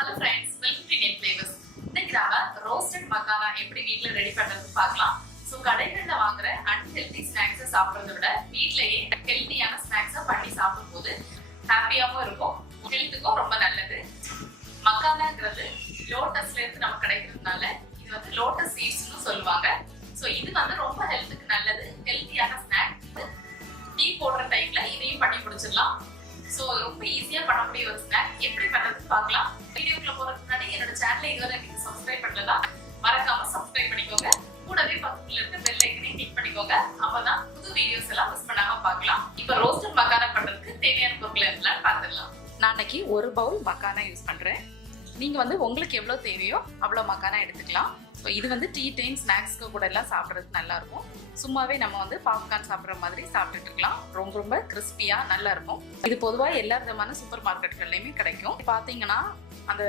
Hello friends, welcome to Flavours. இன்னைக்கு நாம roasted makhana எப்படி வீட்ல ரெடி பண்றது பார்க்கலாம். சோ கடைகள்ல வாங்குற unhealthy snacks சாப்பிடுறதை விட வீட்லயே ஹெல்தியான ஸ்நாக்ஸ் பண்ணி சாப்பிடும்போது ஹாப்பியாவும் இருக்கும், ஹெல்த்துக்கும் ரொம்ப நல்லது. மக்கானாங்கிறது லோட்டஸ்ல இருந்து நமக்கு கிடைக்கிறதுனால இது வந்து லோட்டஸ் சீட்ஸ்னு சொல்லுவாங்க. சோ இது வந்து ரொம்ப ஹெல்த்துக்கு நல்லது, ஹெல்தியான ஸ்நாக். டீ போடுற டைம்ல இதையும் பண்ணி குடிச்சிடலாம். சோ ரொம்ப ஈஸியா பண்ணக்கூடிய ஒரு ஸ்நாக் எப்படி பண்றதுன்னு பார்க்கலாம். வீடியோக்குள்ள போறதுக்கு முன்னாடி என்னோட சேனலை இதுவரை நீங்க சப்ஸ்கிரைப் பண்ணலனா மறக்காம சப்ஸ்கிரைப் பண்ணிக்கோங்க. கூடவே பக்கத்துல இருக்க பெல் ஐக்கனை கிளிக் பண்ணிக்கோங்க. அப்பதான் புது வீடியோஸ் எல்லாம் மிஸ் பண்ணாம பார்க்கலாம். இப்போ ரோஸ்டட் மக்கானா பண்றதுக்கு தேவையான பொருட்கள் எல்லாம் பார்த்துடலாம். நான் இன்னைக்கு ஒரு பவுல் மக்கானா யூஸ் பண்றேன். நீங்க வந்து உங்களுக்கு எவ்வளவு தேவையோ அவ்வளவு மக்கானா எடுத்துக்கலாம். ஸோ இது வந்து டீ டைம் ஸ்நாக்ஸ்க்கு கூட எல்லாம் சாப்பிட்றதுக்கு நல்லா இருக்கும். சும்மாவே நம்ம வந்து பாப்கார்ன் சாப்பிட்ற மாதிரி சாப்பிட்டுட்டு இருக்கலாம். ரொம்ப ரொம்ப கிறிஸ்பியா நல்லா இருக்கும். இது பொதுவாக எல்லா விதமான சூப்பர் மார்க்கெட்கள்லையுமே கிடைக்கும். பார்த்தீங்கன்னா அந்த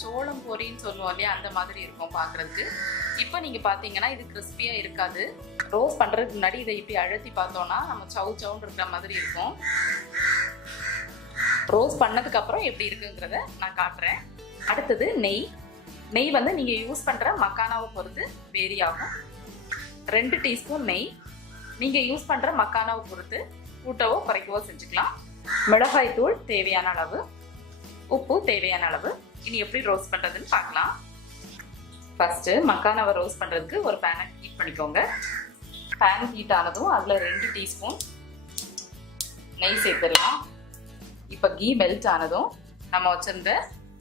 சோளம் பொரின்னு சொல்லுவோம் இல்லையா, அந்த மாதிரி இருக்கும் பார்க்கறதுக்கு. இப்போ நீங்க பார்த்தீங்கன்னா இது கிறிஸ்பியா இருக்காது. ரோஸ்ட் பண்றதுக்கு முன்னாடி இதை இப்படி அழுத்தி பார்த்தோம்னா நம்ம சவுன்னு இருக்கிற மாதிரி இருக்கும். ரோஸ்ட் பண்ணதுக்கு அப்புறம் எப்படி இருக்குங்கிறத நான் காட்டுறேன். அடுத்தது நெய் வந்து நீங்க யூஸ் பண்ற மக்கானாவை பொறுத்து வேரி ஆகும். 2 டீஸ்பூன் நெய். நீங்க யூஸ் பண்ற மக்கானாவை பொறுத்து கூட்டவோ குறைக்கவோ செஞ்சுக்கலாம். மிளகாய் தூள் தேவையான அளவு, உப்பு தேவையான அளவு. இனி எப்படி ரோஸ்ட் பண்றதுன்னு பார்க்கலாம். ஃபர்ஸ்ட் மக்கானாவை ரோஸ்ட் பண்றதுக்கு ஒரு பேனை ஹீட் பண்ணிக்கோங்க. பேன் ஹீட் ஆனதும் அதுல 2 டீஸ்பூன் நெய் சேர்த்துடலாம். இப்போ கீ மெல்ட் ஆனதும் நம்ம வச்சிருந்த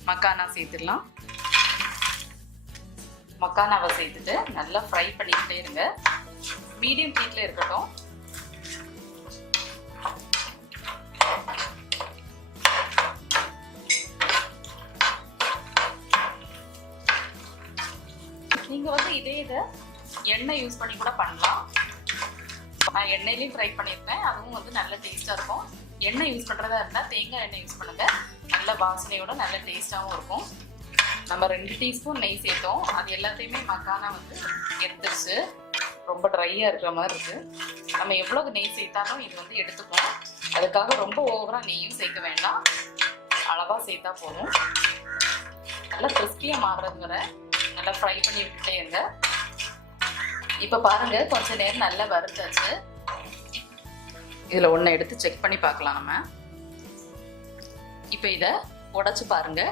மக்கானா சேர்த்துடலாம். மக்கானாவை சேர்த்துட்டு நல்லா ஃப்ரை பண்ணிக்கிட்டே இருங்க. மீடியம் ஹீட்ல இருக்கட்டும். நீங்க வந்து இதை எண்ணெய் யூஸ் பண்ணி கூட பண்ணலாம். நான் எண்ணெயிலையும் ஃப்ரை பண்ணியிருக்கேன், அதுவும் வந்து நல்ல டேஸ்டா இருக்கும். எண்ணெய் யூஸ் பண்றதா இருந்தா தேங்காய் எண்ணெய் யூஸ் பண்ணுங்க, நல்ல வாசனையோட நல்ல டேஸ்டாவும் இருக்கும். நம்ம 2 டீஸ்பூன் நெய் சேர்த்தோம். அது எல்லாத்தையுமே மக்கானா வந்து எடுத்துருச்சு. ரொம்ப ட்ரையா இருக்கிற மாதிரி இருக்கு. நம்ம எவ்வளவு நெய் சேர்த்தாலும் இது வந்து எடுத்துக்கும். அதுக்காக ரொம்ப ஓவரா நெய்யும் சேர்க்க வேண்டாம், அளவா சேர்த்தா போதும். நல்லா கிறிஸ்பியா மாறுறது வரை நல்லா ஃப்ரை பண்ணி விட்டுட்டே இருங்க. இப்ப பாருங்க, கொஞ்ச நேரம் நல்லா வறுத்தாச்சு. இதுல ஒண்ணு எடுத்து செக் பண்ணி பார்க்கலாம் நம்ம. இப்ப இத உடைச்சு பாருங்க.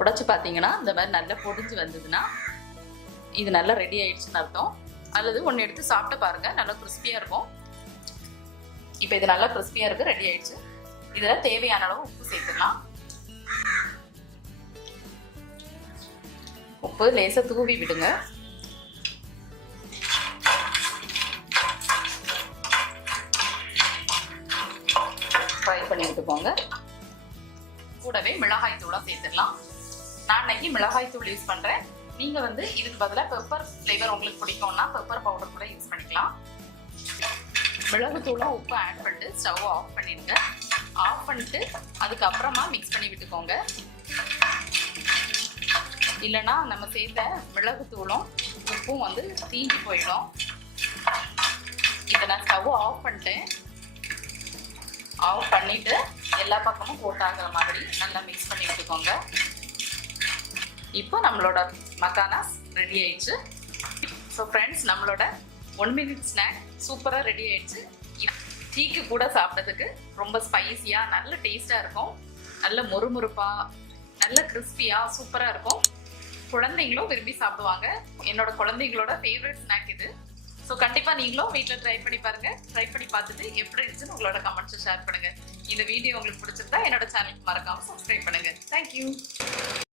உடைச்சு பார்த்தீங்கன்னா இந்த மாதிரி நல்லா பொடிஞ்சு வந்ததுன்னா இது நல்லா ரெடி ஆயிடுச்சுன்னு அர்த்தம். அல்லது ஒன்று எடுத்து சாப்பிட்டு பாருங்க, நல்லா கிறிஸ்பியா இருக்கும். இப்போ இது நல்லா கிறிஸ்பியா இருக்கு, ரெடி ஆயிடுச்சு. இதில் தேவையான அளவு உப்பு சேர்த்துக்கலாம். உப்பு லேசாக தூவி விடுங்க. ஃப்ரை பண்ணி விட்டுக்கோங்க. கூடவே மிளகாய் தூளா சேர்த்துடலாம். நான் இன்னைக்கு மிளகாய் தூள் யூஸ் பண்றேன். நீங்க வந்து இதுக்கு பதிலாக பெப்பர் ஃப்ளேவர் உங்களுக்கு பிடிக்கும்னா பெப்பர் பவுடர் கூட யூஸ் பண்ணிக்கலாம். மிளகு தூளும் உப்பு ஆட் பண்ணிட்டு ஸ்டவ் ஆஃப் பண்ணிடுங்க. ஆஃப் பண்ணிட்டு அதுக்கப்புறமா மிக்ஸ் பண்ணி விட்டுக்கோங்க. இல்லைன்னா நம்ம சேர்த்த மிளகு தூளும் உப்பும் வந்து தீஞ்சு போயிடும். இப்போ நான் ஸ்டவ் ஆஃப் பண்ணிட்டேன். ஆஃப் பண்ணிட்டு எல்லா பக்கமும் போட்டாகிற மாதிரி நல்லா மிக்ஸ் பண்ணி விட்டுக்கோங்க. இப்போ நம்மளோட மக்கானாஸ் ரெடி ஆயிடுச்சு. ஸோ ஃப்ரெண்ட்ஸ், நம்மளோட 1 மினிட் ஸ்நாக் சூப்பராக ரெடி ஆயிடுச்சு. டீக்கு கூட சாப்பிட்றதுக்கு ரொம்ப ஸ்பைஸியாக நல்ல டேஸ்டாக இருக்கும். நல்ல மொறுமொறுப்பா நல்ல கிறிஸ்பியாக சூப்பராக இருக்கும். குழந்தைங்களும் விரும்பி சாப்பிடுவாங்க. என்னோட குழந்தைங்களோட ஃபேவரட் ஸ்நாக் இது. ஸோ கண்டிப்பாக நீங்களும் வீட்டில் ட்ரை பண்ணி பாருங்க. ட்ரை பண்ணி பார்த்துட்டு எப்படி இருந்துச்சுன்னு உங்களோட கமெண்ட்ஸை ஷேர் பண்ணுங்க. இந்த வீடியோ உங்களுக்கு பிடிச்சிருந்தா என்னோட சேனலுக்கு மறக்காம சப்ஸ்கிரைப் பண்ணுங்க. தேங்க்யூ.